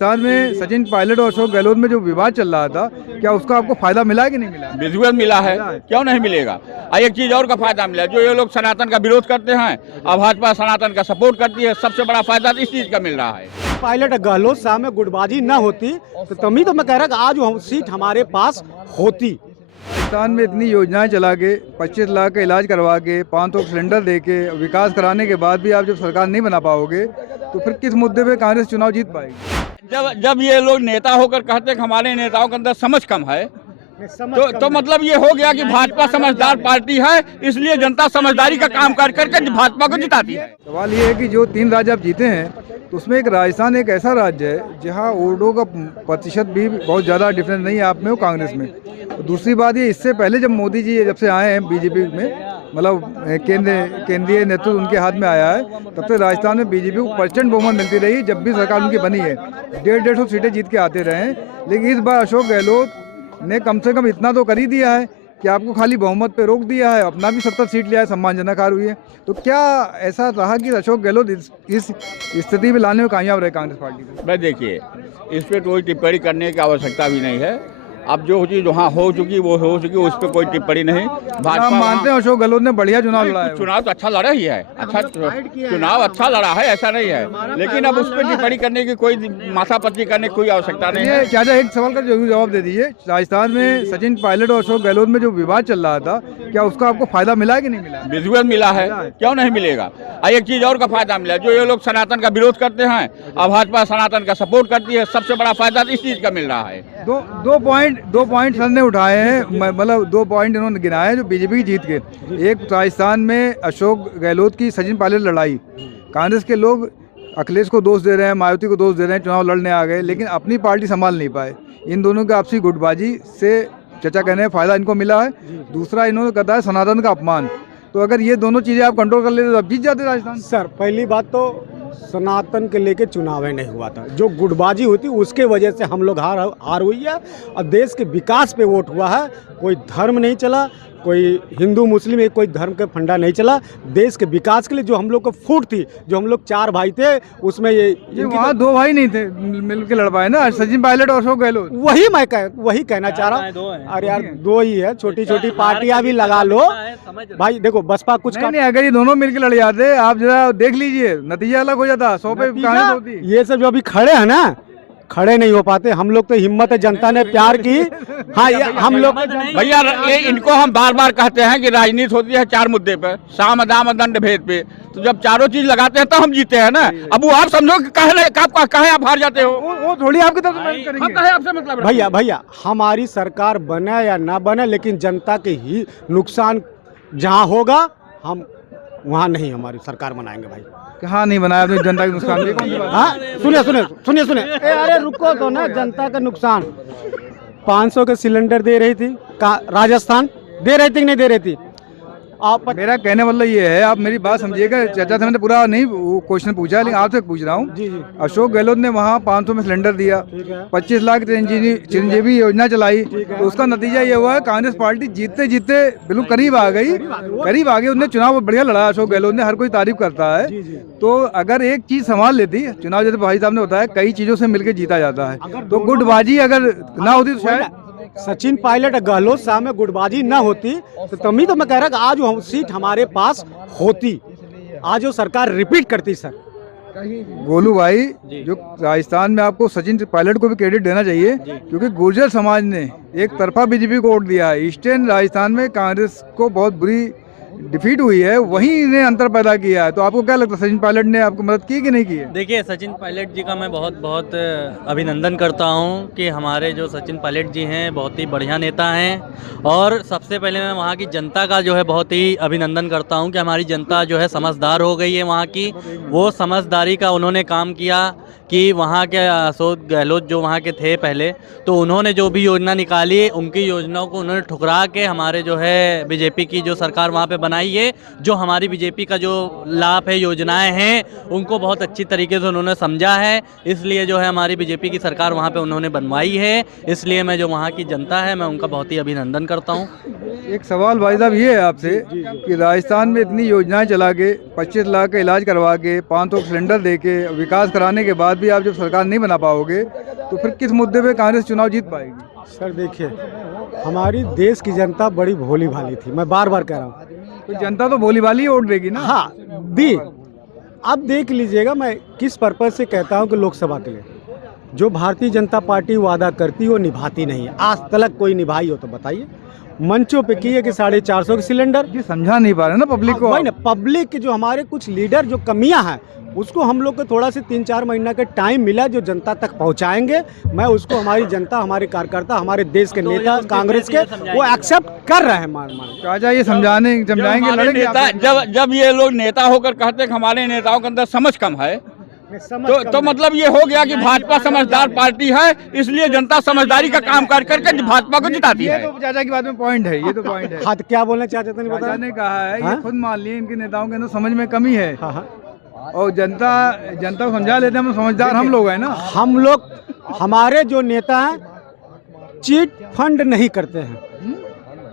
राजस्थान में सचिन पायलट और अशोक गहलोत में जो विवाद चल रहा था, क्या उसका आपको फायदा मिला है कि नहीं मिला? बिल्कुल मिला है, क्यों नहीं मिलेगा। एक चीज और का फायदा मिला, जो ये लोग सनातन का विरोध करते हैं और भाजपा सनातन का सपोर्ट करती है, सबसे बड़ा फायदा इस चीज का मिल रहा है। पायलट गहलोत साहब में गुटबाजी न होती तो तभी तो मैं कह रहा कि आज वो सीट हमारे पास होती। राजस्थान में इतनी योजनाएं चला के 25 लाख का इलाज करवा के 500 सिलेंडर दे के विकास कराने के बाद भी आप जब सरकार नहीं बना पाओगे तो फिर किस मुद्दे पे कांग्रेस चुनाव जीत पाएगी? जब ये लोग नेता होकर कहते हैं कि हमारे नेताओं के अंदर समझ कम है, तो मतलब ये हो गया कि भाजपा समझदार पार्टी है, इसलिए जनता समझदारी का काम कर करके भाजपा को जिताती है। सवाल ये है कि जो 3 राज्य आप जीते हैं तो उसमें एक राजस्थान एक ऐसा राज्य है जहां वोटों का प्रतिशत भी बहुत ज़्यादा डिफरेंस नहीं है आप में और कांग्रेस में। तो दूसरी बात ये, इससे पहले जब मोदी जी जब से आए हैं बीजेपी में, मतलब केंद्रीय नेतृत्व उनके हाथ में आया है, तब से राजस्थान में बीजेपी को प्रचंड बहुमत मिलती रही। जब भी सरकार उनकी बनी है 150 सीटें जीत के आते रहे हैं, लेकिन इस बार अशोक गहलोत ने कम से कम इतना तो कर ही दिया है कि आपको खाली बहुमत पे रोक दिया है, अपना भी 70 सीट लिया है, सम्मानजनक हार हुई है। तो क्या ऐसा रहा कि अशोक गहलोत इस स्थिति में लाने में कामयाब रहे कांग्रेस पार्टी को? भाई देखिए, इस पर कोई टिप्पणी करने की आवश्यकता भी नहीं है। अब जो चीज वहाँ हो चुकी वो हो चुकी, उस पर कोई टिप्पणी नहीं। भाजपा मानते हैं अशोक गहलोत ने बढ़िया चुनाव लड़ा है? चुनाव तो अच्छा लड़ा ही है, अच्छा चुनाव अच्छा लड़ा है, ऐसा नहीं है, लेकिन अब उस पर टिप्पणी करने की कोई माथापच्ची करने की कोई आवश्यकता नहीं है। चाचा एक सवाल का जरूर जवाब दे दीजिए, राजस्थान में सचिन पायलट और अशोक गहलोत में जो विवाद चल रहा था, क्या उसका आपको फायदा मिला है कि नहीं मिला? बिल्कुल मिला है, क्यों नहीं मिलेगा। एक चीज और का फायदा मिला, जो ये लोग सनातन का विरोध करते हैं और भाजपा सनातन का सपोर्ट करती है, सबसे बड़ा फायदा इस चीज का मिल रहा है। दो पॉइंट सर ने उठाए हैं, मतलब 2 पॉइंट इन्होंने गिनाए हैं जो बीजेपी की जीत के। एक, राजस्थान में अशोक गहलोत की सचिन पायलट लड़ाई, कांग्रेस के लोग अखिलेश को दोष दे रहे हैं, मायावती को दोष दे रहे हैं, चुनाव लड़ने आ गए लेकिन अपनी पार्टी संभाल नहीं पाए। इन दोनों की आपसी गुटबाजी से चर्चा करने में फायदा इनको मिला है। दूसरा, इन्होंने कहा है सनातन का अपमान। तो अगर ये दोनों चीजें आप कंट्रोल कर लेते तो आप जीत जाते राजस्थान। सर पहली बात तो सनातन के लेके चुनाव नहीं हुआ था, जो गुटबाजी हुई उसके वजह से हम लोग हार हुई है। और देश के विकास पे वोट हुआ है, कोई धर्म नहीं चला, कोई हिंदू मुस्लिम एक कोई धर्म का फंडा नहीं चला। देश के विकास के लिए जो हम लोग को फूट थी, जो हम लोग 4 भाई थे उसमें ये वहाँ 2 भाई नहीं थे मिल के लड़ पाए ना, सचिन पायलट और अशोक गहलोत। वही कहना चाह रहा हूँ। अरे यार 2 ही है, छोटी छोटी पार्टियां भी लगा लो भाई। देखो बसपा कुछ नहीं, अगर ये दोनों मिलकर लड़ जाते, आप जरा देख लीजिए नतीजा अलग हो जाता। 100 पे कहानी होती। ये सब जो अभी खड़े हैं ना, खड़े नहीं हो पाते। हम लोग तो हिम्मत है, जनता ने प्यार की। हाँ, ये हम लोग भैया, ये इनको हम बार बार कहते हैं कि राजनीति होती है 4 मुद्दे पे, साम दाम दंड भेद पे। तो जब चारों चीज लगाते हैं तो हम जीते हैं ना। अब वो आप समझो कि कहे आप हार जाते हो, वो थोड़ी आपकी तरफ से करेंगे। आपसे मतलब भैया हमारी सरकार बने या ना बने, लेकिन जनता के ही नुकसान जहाँ होगा हम वहाँ नहीं हमारी सरकार बनाएंगे भाई। कहाँ नहीं बनाया आपने जनता के नुकसान भी? हाँ सुनिए अरे रुको तो ना। जनता का नुकसान 500 के सिलेंडर दे रही थी राजस्थान, दे रही थी कि नहीं दे रही थी? आप मेरा कहने मतलब ये है, आप मेरी बात समझिएगा। चाचा से मैंने पूरा नहीं क्वेश्चन पूछा, लेकिन आपसे पूछ रहा हूँ। अशोक गहलोत ने वहाँ 500 में सिलेंडर दिया, 25 लाख चिरंजीवी योजना चलाई, तो उसका नतीजा ये हुआ है कांग्रेस पार्टी जीतते जीतते बिल्कुल करीब आ गई। उन्होंने चुनाव बढ़िया लड़ा अशोक गहलोत ने, हर कोई तारीफ करता है। तो अगर एक चीज संभाल लेती चुनाव, जैसे भाई साहब ने बताया, कई चीजों से मिलकर जीता जाता है। तो गुटबाजी अगर ना होती तो शायद सचिन पायलट गहलोत साहब में गुटबाजी न होती तो तभी तो मैं कह रहा कि आज वो सीट हमारे पास होती, आज वो सरकार रिपीट करती। सर गोलू भाई, जो राजस्थान में आपको सचिन पायलट को भी क्रेडिट देना चाहिए, क्योंकि गुर्जर समाज ने एक तरफा बीजेपी को वोट दिया है। ईस्टर्न राजस्थान में कांग्रेस को बहुत बुरी डिफीट हुई है, वहीं इन्हें अंतर पैदा किया है। तो आपको क्या लगता है, सचिन पायलट ने आपको मदद की कि नहीं की है? देखिए, सचिन पायलट जी का मैं बहुत अभिनंदन करता हूं कि हमारे जो सचिन पायलट जी हैं बहुत ही बढ़िया नेता हैं। और सबसे पहले मैं वहां की जनता का जो है बहुत ही अभिनंदन करता हूं कि हमारी जनता जो है समझदार हो गई है। वहां की वो समझदारी का उन्होंने काम किया कि वहाँ के अशोक गहलोत जो वहाँ के थे पहले, तो उन्होंने जो भी योजना निकाली उनकी योजनाओं को उन्होंने ठुकरा के हमारे जो है बीजेपी की जो सरकार वहाँ पे बनाई है, जो हमारी बीजेपी का जो लाभ है, योजनाएं हैं, उनको बहुत अच्छी तरीके से उन्होंने समझा है। इसलिए जो है हमारी बीजेपी की सरकार वहाँ पे उन्होंने बनवाई है। इसलिए मैं जो वहाँ की जनता है मैं उनका बहुत ही अभिनंदन करता हूँ। एक सवाल भाई साहब ये है आपसे कि राजस्थान में इतनी योजनाएं चला के 25 लाख का इलाज करवा के 500 सिलेंडर दे के विकास कराने के बाद भी आप जब सरकार नहीं बना पाओगे तो फिर किस मुद्दे पे कांग्रेस चुनाव जीत पाएगी? सर देखिए, हमारी देश की जनता बड़ी भोली भाली थी, मैं बार बार कह रहा हूँ। तो जनता तो भोली भाली वोट देगी ना। हाँ दी, अब देख लीजिएगा मैं किस पर्पज से कहता हूँ कि लोकसभा के लिए जो भारतीय जनता पार्टी वादा करती है वो निभाती नहीं है। आज तक कोई निभाई हो तो बताइए। मंचों पे की है कि 450 के सिलेंडर, ये समझा नहीं पा रहे ना पब्लिक को। वही ना, पब्लिक के जो हमारे कुछ लीडर जो कमियां हैं उसको हम लोग को थोड़ा से 3-4 महीना का टाइम मिला जो जनता तक पहुंचाएंगे। मैं उसको हमारी जनता, हमारे कार्यकर्ता, हमारे देश के नेता कांग्रेस के वो एक्सेप्ट कर रहे हैं। मान चाचा ये समझाएंगे हमारे लड़ेंगे नेता आप? जब ये लोग नेता होकर कहते हैं कि हमारे नेताओं के अंदर समझ कम है, तो मतलब ये हो गया कि भाजपा समझदार पार्टी है, इसलिए जनता समझदारी का काम कर करके भाजपा को जिताती ये है। तो चाचा की बात में पॉइंट है, ये तो पॉइंट है। हाँ तो क्या बोलना चाहते थे, नहीं चाचा बता। ने कहा है ये हाँ? खुद मान लिए इनके नेताओं के अंदर समझ में कमी है। हाँ हाँ, और जनता को समझा लेते हैं, हम समझदार हम लोग हैं ना। हम लोग, हमारे जो नेता हैं चीट फंड नहीं करते हैं,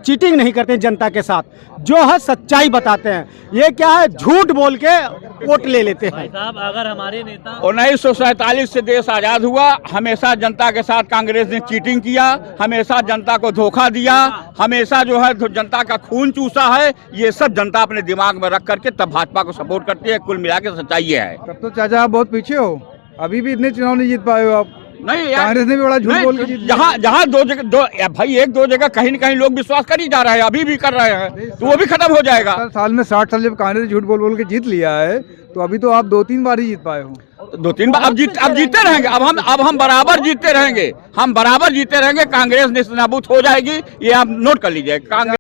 चीटिंग नहीं करते हैं जनता के साथ, जो है सच्चाई बताते हैं। ये क्या है, झूठ बोल के वोट ले लेते हैं। साहब अगर हमारे नेता 1947 से देश आजाद हुआ, हमेशा जनता के साथ कांग्रेस ने चीटिंग किया, हमेशा जनता को धोखा दिया, हमेशा जो है जनता का खून चूसा है। ये सब जनता अपने दिमाग में रख करके तब भाजपा को सपोर्ट करती है। कुल मिला के सच्चाई ये है। तब तो चाचा आप बहुत पीछे हो, अभी भी इतने चुनाव नहीं जीत पाए हो आप। नहीं यार, कांग्रेस ने भी बड़ा झूठ बोल के जीत लिया। जहाँ दो जगह भाई, एक दो जगह कहीं न कहीं लोग विश्वास कर ही जा रहे हैं, अभी भी कर रहे हैं, तो वो भी खत्म हो जाएगा। 70 साल में 60 साल जब कांग्रेस झूठ बोल के जीत लिया है, तो अभी तो आप 2-3 बार ही जीत पाए हो। 2-3 बार अब जीतते रहेंगे। अब हम बराबर जीतते रहेंगे, हम बराबर जीतते रहेंगे। कांग्रेस नेस्तनाबूद हो जाएगी, ये आप नोट कर लीजिए। कांग्रेस